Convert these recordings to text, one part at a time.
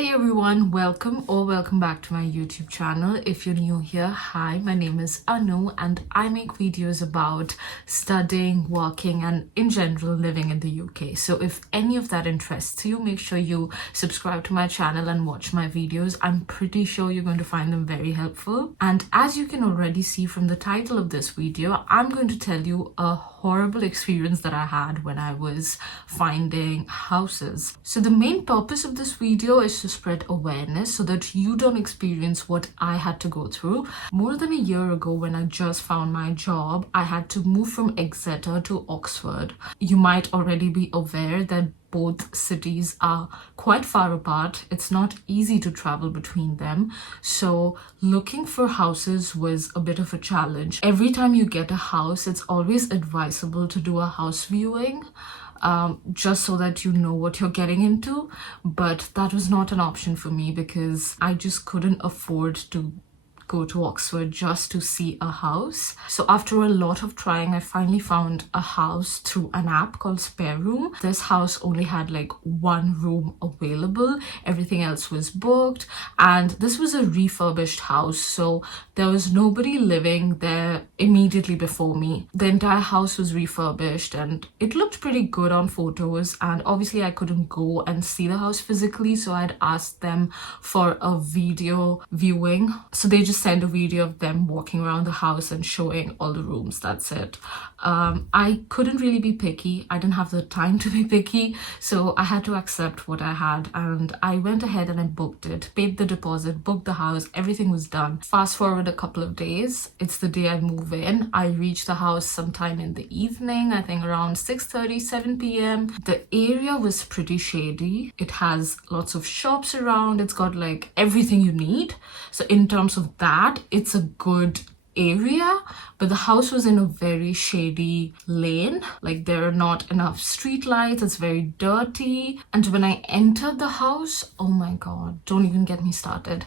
Hey everyone, welcome back to my YouTube channel. If you're new here, hi, my name is Anu and I make videos about studying, working and in general living in the UK. So if any of that interests you, make sure you subscribe to my channel and watch my videos. I'm pretty sure you're going to find them very helpful. And as you can already see from the title of this video, I'm going to tell you a horrible experience that I had when I was finding houses. So the main purpose of this video is to spread awareness so that you don't experience what I had to go through. More than a year ago, when I just found my job, I had to move from Exeter to Oxford. You might already be aware that both cities are quite far apart. It's not easy to travel between them. So looking for houses was a bit of a challenge. Every time you get a house, it's always advisable to do a house viewing. Just so that you know what you're getting into. But that was not an option for me because I just couldn't afford to go to Oxford just to see a house. So after a lot of trying, I finally found a house through an app called Spare Room. This house only had like one room available. Everything else was booked. And this was a refurbished house. So there was nobody living there immediately before me. The entire house was refurbished and it looked pretty good on photos. And obviously I couldn't go and see the house physically. So I'd asked them for a video viewing. So they just send a video of them walking around the house and showing all the rooms. That's it. I couldn't really be picky. I didn't have the time to be picky, so I had to accept what I had, and I went ahead and I booked it, paid the deposit, booked the house, everything was done. Fast forward a couple of days, it's the day I move in. I reach the house sometime in the evening, I think around 6:30, 7 p.m. The area was pretty shady. It has lots of shops around. It's got like everything you need. So in terms of that, it's a good area, but the house was in a very shady lane. Like there are not enough street lights. It's very dirty. And when I entered the house, oh my god, don't even get me started.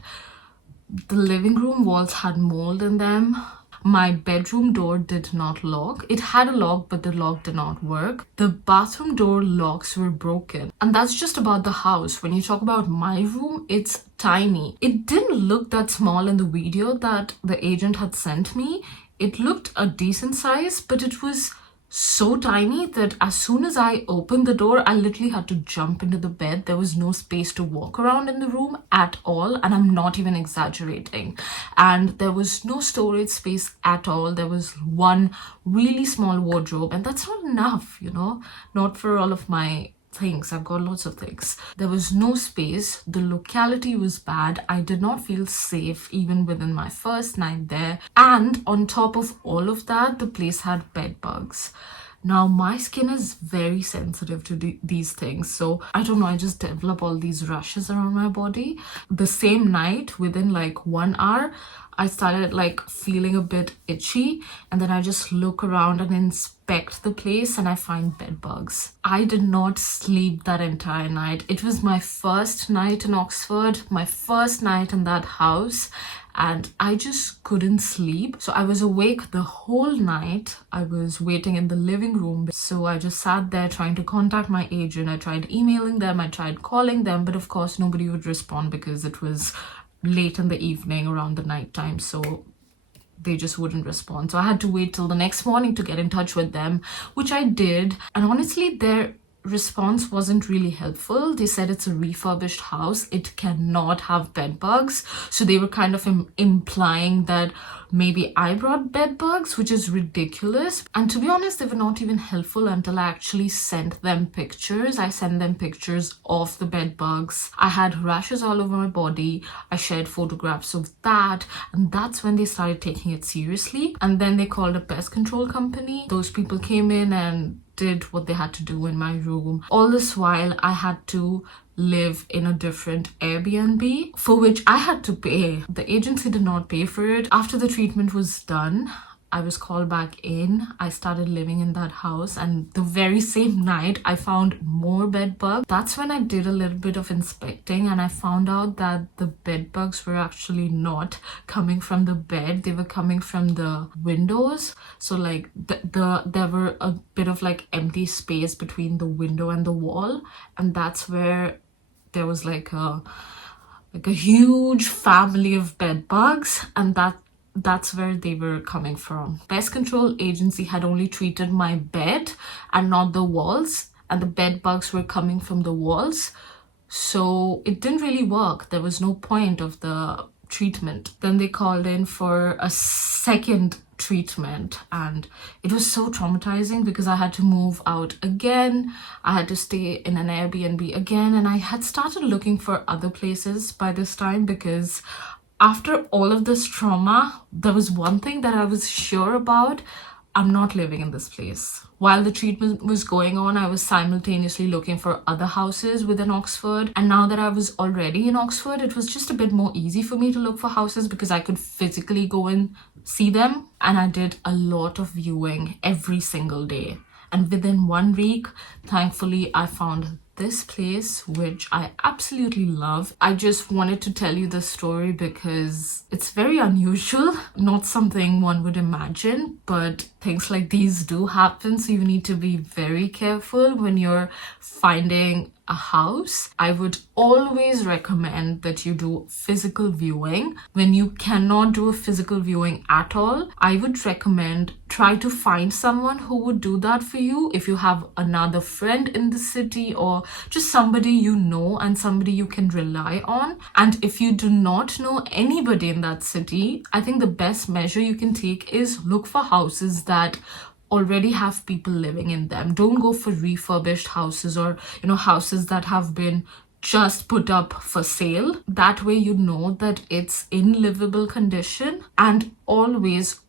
The living room walls had mold in them. My bedroom door did not lock. It had a lock, but the lock did not work. The bathroom door locks were broken. And that's just about the house. When you talk about my room, it's tiny. It didn't look that small in the video that the agent had sent me. It looked a decent size, but it was so tiny that as soon as I opened the door, I literally had to jump into the bed. There was no space to walk around in the room at all, and I'm not even exaggerating. And there was no storage space at all. There was one really small wardrobe, and that's not enough, not for all of my things. I've got lots of things. There was no space. The locality was bad. I did not feel safe even within my first night there. And on top of all of that, the place had bed bugs. Now, my skin is very sensitive to these things. So, I don't know, I just develop all these rashes around my body. The same night, within like 1 hour, I started like feeling a bit itchy, and then I just look around and inspect the place and I find bed bugs. I did not sleep that entire night. It was my first night in Oxford, my first night in that house, and I just couldn't sleep. So I was awake the whole night. I was waiting in the living room. So I just sat there trying to contact my agent. I tried emailing them, I tried calling them, but of course nobody would respond because it was late in the evening, around the night time, so they just wouldn't respond. So I had to wait till the next morning to get in touch with them, which I did. And honestly, their response wasn't really helpful. They said it's a refurbished house, it cannot have bed bugs. So they were kind of implying that maybe I brought bed bugs, which is ridiculous. And to be honest, they were not even helpful until I actually sent them pictures. I sent them pictures of the bed bugs. I had rashes all over my body. I shared photographs of that. And that's when they started taking it seriously. And then they called a pest control company. Those people came in and did what they had to do in my room. All this while, I had to live in a different Airbnb, for which I had to pay. The agency did not pay for it. After the treatment was done, I was called back in. I started living in that house, and the very same night I found more bed bugs. That's when I did a little bit of inspecting, and I found out that the bed bugs were actually not coming from the bed. They were coming from the windows. So like there were a bit of like empty space between the window and the wall, and that's where there was like a like a huge family of bed bugs, and that's where they were coming from. Pest control agency had only treated my bed and not the walls, and the bed bugs were coming from the walls. So it didn't really work. There was no point of the treatment. Then they called in for a second treatment, and it was so traumatizing because I had to move out again. I had to stay in an Airbnb again, and I had started looking for other places by this time because after all of this trauma, there was one thing that I was sure about. I'm not living in this place. While the treatment was going on, I was simultaneously looking for other houses within Oxford. And now that I was already in Oxford, it was just a bit more easy for me to look for houses because I could physically go and see them. And I did a lot of viewing every single day. And within 1 week, thankfully, I found this place, which I absolutely love. I just wanted to tell you this story because it's very unusual, not something one would imagine, but things like these do happen. So you need to be very careful when you're finding a house. I would always recommend that you do physical viewing. When you cannot do a physical viewing at all, I would recommend try to find someone who would do that for you. If you have another friend in the city or just somebody you know and somebody you can rely on. And if you do not know anybody in that city, I think the best measure you can take is look for houses that already have people living in them. Don't go for refurbished houses or, houses that have been just put up for sale. That way you know that it's in livable condition. And always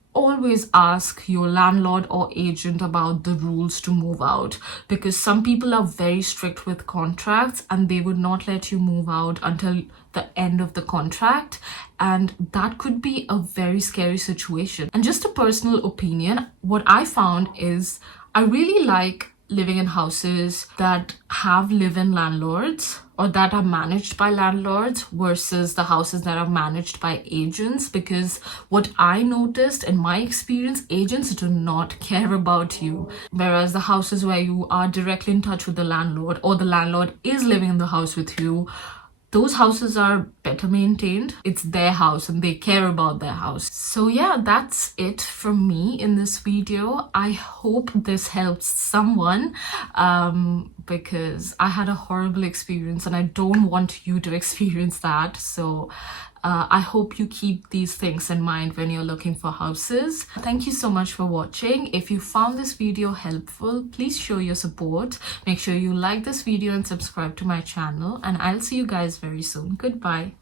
ask your landlord or agent about the rules to move out, because some people are very strict with contracts and they would not let you move out until the end of the contract, and that could be a very scary situation. And just a personal opinion, what I found is I really like living in houses that have live-in landlords or that are managed by landlords versus the houses that are managed by agents, because what I noticed in my experience, agents do not care about you, whereas the houses where you are directly in touch with the landlord or the landlord is living in the house with you, those houses are better maintained. It's their house and they care about their house. So yeah, that's it from me in this video. I hope this helps someone because I had a horrible experience and I don't want you to experience that. So I hope you keep these things in mind when you're looking for houses. Thank you so much for watching. If you found this video helpful, please show your support. Make sure you like this video and subscribe to my channel, and I'll see you guys very soon. Goodbye.